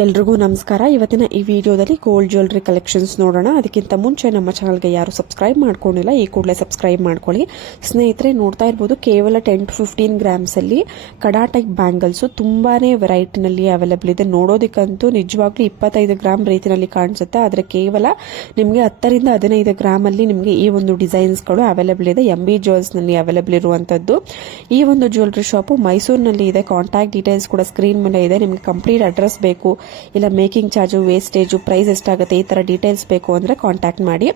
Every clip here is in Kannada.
ಎಲ್ರಿಗೂ ನಮಸ್ಕಾರ. ಇವತ್ತಿನ ಈ ವಿಡಿಯೋದಲ್ಲಿ ಗೋಲ್ಡ್ ಜ್ಯುವೆಲರಿ ಕಲೆಕ್ಷನ್ಸ್ ನೋಡೋಣ. ಅದಕ್ಕಿಂತ ಮುಂಚೆ ನಮ್ಮ ಚಾನಲ್ಗೆ ಯಾರು ಸಬ್ಸ್ಕ್ರೈಬ್ ಮಾಡ್ಕೊಂಡಿಲ್ಲ ಈ ಕೂಡಲೇ ಸಬ್ಸ್ಕ್ರೈಬ್ ಮಾಡ್ಕೊಳ್ಳಿ. ಸ್ನೇಹಿತರೆ, ನೋಡ್ತಾ ಇರ್ಬೋದು ಕೇವಲ 10 to 15 ಗ್ರಾಮ್ಸ್ ಅಲ್ಲಿ ಕಡಾ ಟೈಪ್ ಬ್ಯಾಂಗಲ್ಸ್ ತುಂಬಾನೇ ವೆರೈಟಿನಲ್ಲಿ ಅವೈಲೇಬಲ್ ಇದೆ. ನೋಡೋದಕ್ಕಂತೂ ನಿಜವಾಗ್ಲೂ 25 ಗ್ರಾಮ್ ರೀತಿಯಲ್ಲಿ ಕಾಣಿಸುತ್ತೆ, ಆದರೆ ಕೇವಲ ನಿಮಗೆ 10 ರಿಂದ 15 ಗ್ರಾಮ್ ಅಲ್ಲಿ ನಿಮಗೆ ಈ ಒಂದು ಡಿಸೈನ್ಸ್ ಗಳು ಅವೈಲೇಬಲ್ ಇದೆ. MB ಜ್ಯುವೆಲ್ಸ್ ನಲ್ಲಿ ಅವೈಲೇಬಲ್ ಇರುವಂತದ್ದು. ಈ ಒಂದು ಜ್ಯುವೆಲರಿ ಶಾಪ್ ಮೈಸೂರಿನಲ್ಲಿ ಇದೆ. ಕಾಂಟ್ಯಾಕ್ಟ್ ಡೀಟೇಲ್ಸ್ ಕೂಡ ಸ್ಕ್ರೀನ್ ಮೇಲೆ ಇದೆ. ನಿಮಗೆ ಕಂಪ್ಲೀಟ್ ಅಡ್ರೆಸ್ ಬೇಕು, ಇಲ್ಲ ಮೇಕಿಂಗ್ ಚಾರ್ಜು, ವೇಸ್ಟೇಜು, ಪ್ರೈಸ್ ಎಷ್ಟಾಗುತ್ತೆ, ಈ ತರ ಡೀಟೇಲ್ಸ್ ಬೇಕು ಅಂದ್ರೆ ಕಾಂಟ್ಯಾಕ್ಟ್ ಮಾಡಿ.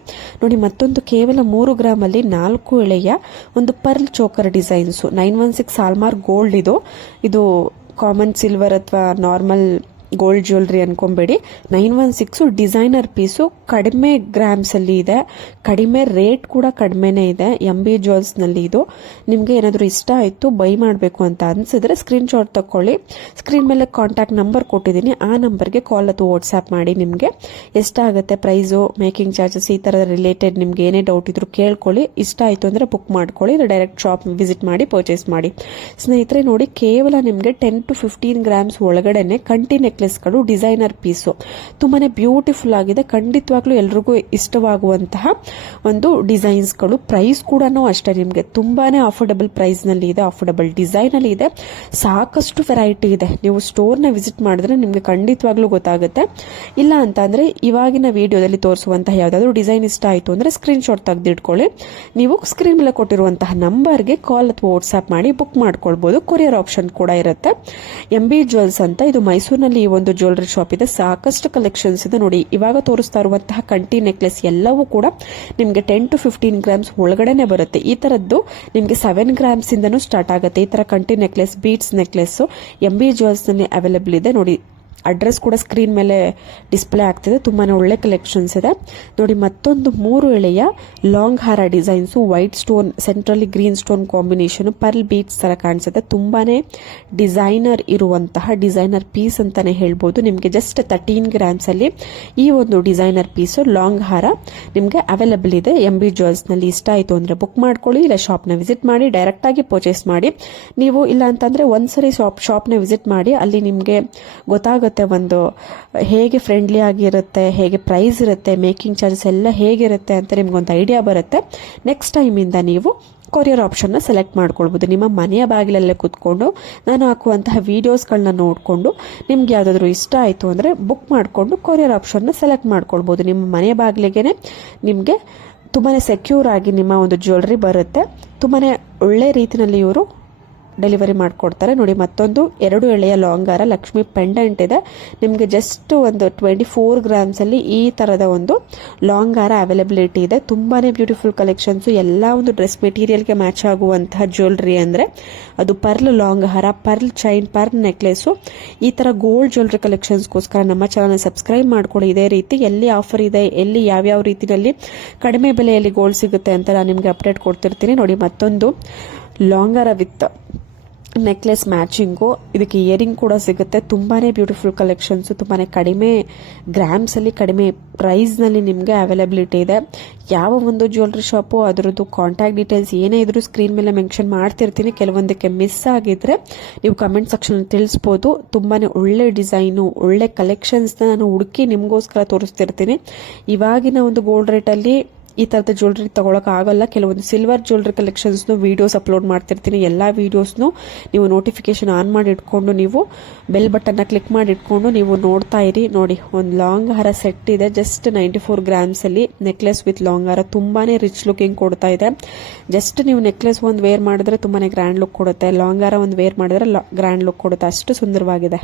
ನೋಡಿ, ಮತ್ತೊಂದು ಕೇವಲ 3 ಗ್ರಾಮ್ ಅಲ್ಲಿ 4 ಎಳೆಯ ಒಂದು pearl choker designs 916 hallmark gold. ಇದು ಕಾಮನ್ ಸಿಲ್ವರ್ ಅಥವಾ ನಾರ್ಮಲ್ ಗೋಲ್ಡ್ ಜ್ಯುವೆಲರಿ ಅನ್ಕೊಂಬೇಡಿ. 916 ಡಿಸೈನರ್ ಪೀಸು ಕಡಿಮೆ ಗ್ರಾಮ್ಸ್ ಅಲ್ಲಿ ಇದೆ, ಕಡಿಮೆ ರೇಟ್ ಕೂಡ ಕಡಿಮೆನೇ ಇದೆ. MB ಜ್ಯುವೆಲ್ಸ್ ನಲ್ಲಿ ಇದು ನಿಮ್ಗೆ ಏನಾದರೂ ಇಷ್ಟ ಆಯ್ತು, ಬೈ ಮಾಡಬೇಕು ಅಂತ ಅನ್ಸಿದ್ರೆ ಸ್ಕ್ರೀನ್ ಶಾಟ್ ತಕೊಳ್ಳಿ. ಸ್ಕ್ರೀನ್ ಮೇಲೆ ಕಾಂಟ್ಯಾಕ್ಟ್ ನಂಬರ್ ಕೊಟ್ಟಿದ್ದೀನಿ, ಆ ನಂಬರ್ಗೆ ಕಾಲ್ ಅಥವಾ ವಾಟ್ಸ್ಆಪ್ ಮಾಡಿ. ನಿಮಗೆ ಎಷ್ಟಾಗುತ್ತೆ ಪ್ರೈಸು, ಮೇಕಿಂಗ್ ಚಾರ್ಜಸ್, ಈ ತರದ ರಿಲೇಟೆಡ್ ನಿಮ್ಗೆ ಏನೇ ಡೌಟ್ ಇದ್ರು ಕೇಳ್ಕೊಳ್ಳಿ. ಇಷ್ಟ ಆಯ್ತು ಅಂದ್ರೆ ಬುಕ್ ಮಾಡ್ಕೊಳ್ಳಿ, ಇಲ್ಲ ಡೈರೆಕ್ಟ್ ಶಾಪ್ ವಿಸಿಟ್ ಮಾಡಿ ಪರ್ಚೇಸ್ ಮಾಡಿ. ಸ್ನೇಹಿತರೆ ನೋಡಿ, ಕೇವಲ ನಿಮ್ಗೆ 10 to 15 ಗ್ರಾಮ್ಸ್ ಒಳಗಡೆನೆ ಕಂಟಿ ನೆಕ್ಲೆಸ್ಗಳು ಡಿಸೈನರ್ ಪೀಸು ತುಂಬಾನೇ ಬ್ಯೂಟಿಫುಲ್ ಆಗಿದೆ. ಖಂಡಿತವಾಗ್ಲೂ ಎಲ್ರಿಗೂ ಇಷ್ಟವಾಗುವಂತಹ ಒಂದು ಡಿಸೈನ್ಸ್ಗಳು. ಪ್ರೈಸ್ ಕೂಡ ಅಷ್ಟೇ ನಿಮಗೆ ತುಂಬಾನೇ ಅಫೋರ್ಡಬಲ್ ಪ್ರೈಸ್ ನಲ್ಲಿ ಇದೆ, ಅಫೋರ್ಡಬಲ್ ಡಿಸೈನ್ ಅಲ್ಲಿ ಇದೆ. ಸಾಕಷ್ಟು ವೆರೈಟಿ ಇದೆ. ನೀವು ಸ್ಟೋರ್ ನ ವಿಸಿಟ್ ಮಾಡಿದ್ರೆ ನಿಮ್ಗೆ ಖಂಡಿತವಾಗ್ಲೂ ಗೊತ್ತಾಗುತ್ತೆ. ಇಲ್ಲ ಅಂತ ಅಂದ್ರೆ ಇವಾಗಿನ ವಿಡಿಯೋದಲ್ಲಿ ತೋರಿಸುವಂತಹ ಯಾವ್ದಾದ್ರು ಡಿಸೈನ್ ಇಷ್ಟ ಆಯ್ತು ಅಂದ್ರೆ ಸ್ಕ್ರೀನ್ ಶಾಟ್ ತೆಗೆದಿಟ್ಕೊಳ್ಳಿ. ನೀವು ಸ್ಕ್ರೀನ್ ಮೇಲೆ ಕೊಟ್ಟಿರುವಂತಹ ನಂಬರ್ಗೆ ಕಾಲ್ ಅಥವಾ ವಾಟ್ಸ್ಆಪ್ ಮಾಡಿ ಬುಕ್ ಮಾಡ್ಕೊಳ್ಬಹುದು. ಕೊರಿಯರ್ ಆಪ್ಷನ್ ಕೂಡ ಇರುತ್ತೆ. MB ಜ್ಯುವೆಲ್ಸ್ ಅಂತ ಇದು ಮೈಸೂರಿನಲ್ಲಿ ಈ ಒಂದು ಜ್ಯುವೆಲರಿ ಶಾಪ್ ಇದೆ. ಸಾಕಷ್ಟು ಕಲೆಕ್ಷನ್ಸ್ ಇದೆ. ನೋಡಿ, ಇವಾಗ ತೋರಿಸ್ತಾ ಇರುವಂತಹ ಕಂಟಿ ನೆಕ್ಲೆಸ್ ಎಲ್ಲವೂ ಕೂಡ ನಿಮ್ಗೆ 10 to 15 ಗ್ರಾಮ್ಸ್ ಒಳಗಡೆನೆ ಬರುತ್ತೆ. ಈ ತರದ್ದು ನಿಮ್ಗೆ 7 ಗ್ರಾಮ್ಸ್ ಇಂದನೂ ಸ್ಟಾರ್ಟ್ ಆಗುತ್ತೆ. ಈ ತರ ಕಂಟಿ necklace, beads necklace MB jewels ನಲ್ಲಿ ಅವೈಲೇಬಲ್ ಇದೆ. ನೋಡಿ, ಅಡ್ರೆಸ್ ಕೂಡ ಸ್ಕ್ರೀನ್ ಮೇಲೆ ಡಿಸ್ಪ್ಲೇ ಆಗ್ತಿದೆ. ತುಂಬಾನೇ ಒಳ್ಳೆ ಕಲೆಕ್ಷನ್ಸ್ ಇದೆ. ನೋಡಿ, ಮತ್ತೊಂದು 3 ಎಳೆಯ ಲಾಂಗ್ ಹಾರ ಡಿಸೈನ್ಸ್, ವೈಟ್ ಸ್ಟೋನ್ ಸೆಂಟ್ರಲ್ಲಿ green stone combination, pearl beads ತರ ಕಾಣಿಸುತ್ತೆ. ತುಂಬಾನೇ ಡಿಸೈನರ್ ಇರುವಂತಹ ಡಿಸೈನರ್ ಪೀಸ್ ಅಂತಾನೆ ಹೇಳ್ಬೋದು. ನಿಮಗೆ ಜಸ್ಟ್ 13 ಗ್ರಾಮ್ಸ್ ಅಲ್ಲಿ ಈ ಒಂದು ಡಿಸೈನರ್ ಪೀಸ್ ಲಾಂಗ್ ಹಾರ ನಿಮ್ಗೆ ಅವೈಲೇಬಲ್ ಇದೆ. MB ಜ್ಯುವೆಲ್ಸ್ ನಲ್ಲಿ ಇಷ್ಟ ಆಯ್ತು ಅಂದ್ರೆ ಬುಕ್ ಮಾಡ್ಕೊಳ್ಳಿ, ಇಲ್ಲ ಶಾಪ್ ನ ವಿಸಿಟ್ ಮಾಡಿ ಡೈರೆಕ್ಟ್ ಆಗಿ ಪರ್ಚೇಸ್ ಮಾಡಿ. ನೀವು ಇಲ್ಲ ಅಂತಂದ್ರೆ ಒಂದ್ಸರಿ ಶಾಪ್ ನ ವಿಸಿಟ್ ಮಾಡಿ, ಅಲ್ಲಿ ನಿಮ್ಗೆ ಗೊತ್ತಾಗುತ್ತೆ ಒಂದು ಹೇಗೆ ಫ್ರೆಂಡ್ಲಿ ಆಗಿರುತ್ತೆ, ಹೇಗೆ ಪ್ರೈಸ್ ಇರುತ್ತೆ, ಮೇಕಿಂಗ್ ಚಾರ್ಜಸ್ ಎಲ್ಲ ಹೇಗಿರುತ್ತೆ ಅಂತ ನಿಮ್ಗೊಂದು ಐಡಿಯಾ ಬರುತ್ತೆ. ನೆಕ್ಸ್ಟ್ ಟೈಮ್ ಇಂದ ನೀವು ಕೊರಿಯರ್ ಆಪ್ಷನ್ ನ ಸೆಲೆಕ್ಟ್ ಮಾಡ್ಕೊಳ್ಬಹುದು. ನಿಮ್ಮ ಮನೆಯ ಬಾಗಿಲಲ್ಲೇ ಕೂತ್ಕೊಂಡು ನಾನು ಹಾಕುವಂತಹ ವಿಡಿಯೋಸ್ಗಳನ್ನ ನೋಡಿಕೊಂಡು ನಿಮ್ಗೆ ಯಾವ್ದಾದ್ರು ಇಷ್ಟ ಆಯ್ತು ಅಂದ್ರೆ ಬುಕ್ ಮಾಡಿಕೊಂಡು ಕೊರಿಯರ್ ಆಪ್ಷನ್ ನ ಸೆಲೆಕ್ಟ್ ಮಾಡ್ಕೊಳ್ಬಹುದು. ನಿಮ್ಮ ಮನೆಯ ಬಾಗಿಲಿಗೆನೆ ನಿಮ್ಗೆ ತುಂಬಾನೇ ಸೆಕ್ಯೂರ್ ಆಗಿ ನಿಮ್ಮ ಒಂದು ಜ್ಯುವೆಲರಿ ಬರುತ್ತೆ. ತುಂಬಾನೇ ಒಳ್ಳೆ ರೀತಿಯಲ್ಲಿ ಇವರು ಡೆಲಿವರಿ ಮಾಡಿಕೊಡ್ತಾರೆ. ನೋಡಿ, ಮತ್ತೊಂದು 2 ಎಳೆಯ ಲಾಂಗ್ ಹಾರ ಲಕ್ಷ್ಮಿ ಪೆಂಡೆಂಟ್ ಇದೆ. ನಿಮಗೆ ಜಸ್ಟ್ ಒಂದು 24 ಗ್ರಾಮ್ಸ್ ಅಲ್ಲಿ ಈ ತರದ ಒಂದು ಲಾಂಗ್ ಹಾರ ಅವೈಲಬಿಲಿಟಿ ಇದೆ. ತುಂಬಾನೇ ಬ್ಯೂಟಿಫುಲ್ ಕಲೆಕ್ಷನ್ಸ್. ಎಲ್ಲ ಒಂದು ಡ್ರೆಸ್ ಮೆಟೀರಿಯಲ್ಗೆ ಮ್ಯಾಚ್ ಆಗುವಂತಹ ಜ್ಯುವೆಲರಿ ಅಂದ್ರೆ ಅದು ಪರ್ಲ್ ಲಾಂಗ್ ಹಾರ, ಪರ್ಲ್ ಚೈನ್, ಪರ್ಲ್ ನೆಕ್ಲೆಸ್. ಈ ತರ ಗೋಲ್ಡ್ ಜ್ಯುವೆಲರಿ ಕಲೆಕ್ಷನ್ಸ್ಗೋಸ್ಕರ ನಮ್ಮ ಚಾನಲ್ ಸಬ್ಸ್ಕ್ರೈಬ್ ಮಾಡ್ಕೊಳ್ಳಿ. ಇದೇ ರೀತಿ ಎಲ್ಲಿ ಆಫರ್ ಇದೆ, ಎಲ್ಲಿ ಯಾವ್ಯಾವ ರೀತಿಯಲ್ಲಿ ಕಡಿಮೆ ಬೆಲೆಯಲ್ಲಿ ಗೋಲ್ಡ್ ಸಿಗುತ್ತೆ ಅಂತ ನಾನು ನಿಮ್ಗೆ ಅಪ್ಡೇಟ್ ಕೊಡ್ತಿರ್ತೀನಿ. ನೋಡಿ, ಮತ್ತೊಂದು ಲಾಂಗ್ ಹಾರ ವಿತ್ ನೆಕ್ಲೆಸ್ ಮ್ಯಾಚಿಂಗು, ಇದಕ್ಕೆ ಇಯರಿಂಗ್ ಕೂಡ ಸಿಗುತ್ತೆ. ತುಂಬಾನೇ ಬ್ಯೂಟಿಫುಲ್ ಕಲೆಕ್ಷನ್ಸ್, ತುಂಬಾನೇ ಕಡಿಮೆ ಗ್ರಾಮ್ಸ್ ಅಲ್ಲಿ ಕಡಿಮೆ ಪ್ರೈಸ್ ನಲ್ಲಿ ನಿಮ್ಗೆ ಅವೈಲಬಿಲಿಟಿ ಇದೆ. ಯಾವ ಒಂದು ಜ್ಯುವೆಲರಿ ಶಾಪು ಅದರದ್ದು ಕಾಂಟ್ಯಾಕ್ಟ್ ಡೀಟೇಲ್ಸ್ ಏನೇ ಇದ್ರು ಸ್ಕ್ರೀನ್ ಮೇಲೆ ಮೆನ್ಷನ್ ಮಾಡ್ತಿರ್ತೀನಿ. ಕೆಲವೊಂದಕ್ಕೆ ಮಿಸ್ ಆಗಿದ್ರೆ ನೀವು ಕಮೆಂಟ್ ಸೆಕ್ಷನ್ ತಿಳಿಸಬಹುದು. ತುಂಬಾನೇ ಒಳ್ಳೆ ಡಿಸೈನು, ಒಳ್ಳೆ ಕಲೆಕ್ಷನ್ಸ್ ನಾನು ಹುಡುಕಿ ನಿಮ್ಗೋಸ್ಕರ ತೋರಿಸ್ತಿರ್ತೀನಿ. ಇವಾಗಿನ ಒಂದು ಗೋಲ್ಡ್ ರೇಟ್ ಅಲ್ಲಿ ಈ ತರದ ಜ್ಯುವೆಲರಿ ತಗೊಳಕ್ ಆಗಲ್ಲ. ಕೆಲವೊಂದು silver jewellery collections videos upload ಮಾಡ್ತಿರ್ತೀನಿ. ಎಲ್ಲಾ ವಿಡಿಯೋಸ್ನು ನೀವು ನೋಟಿಫಿಕೇಶನ್ ಆನ್ ಮಾಡಿ ಇಟ್ಕೊಂಡು ನೀವು ಬೆಲ್ ಬಟನ್ ಕ್ಲಿಕ್ ಮಾಡಿ ಇಟ್ಕೊಂಡು ನೀವು ನೋಡ್ತಾ ಇರಿ. ನೋಡಿ, ಒಂದು ಲಾಂಗ್ ಹಾರ ಸೆಟ್ ಇದೆ ಜಸ್ಟ್ 94 ಗ್ರಾಮ್ಸ್ ಅಲ್ಲಿ, ನೆಕ್ಲೆಸ್ ವಿತ್ ಲಾಂಗ್ ಹಾರ. ತುಂಬಾನೇ ರಿಚ್ ಲುಕಿಂಗ್ ಕೊಡ್ತಾ ಇದೆ. ಜಸ್ಟ್ ನೀವು ನೆಕ್ಲೆಸ್ ಒಂದು ವೇರ್ ಮಾಡಿದ್ರೆ ತುಂಬಾನೇ ಗ್ರ್ಯಾಂಡ್ ಲುಕ್ ಕೊಡುತ್ತೆ, ಲಾಂಗ್ ಹಾರ ಒಂದು ವೇರ್ ಮಾಡಿದ್ರೆ ಗ್ರ್ಯಾಂಡ್ ಲುಕ್ ಕೊಡುತ್ತೆ. ಅಷ್ಟು ಸುಂದರವಾಗಿದೆ.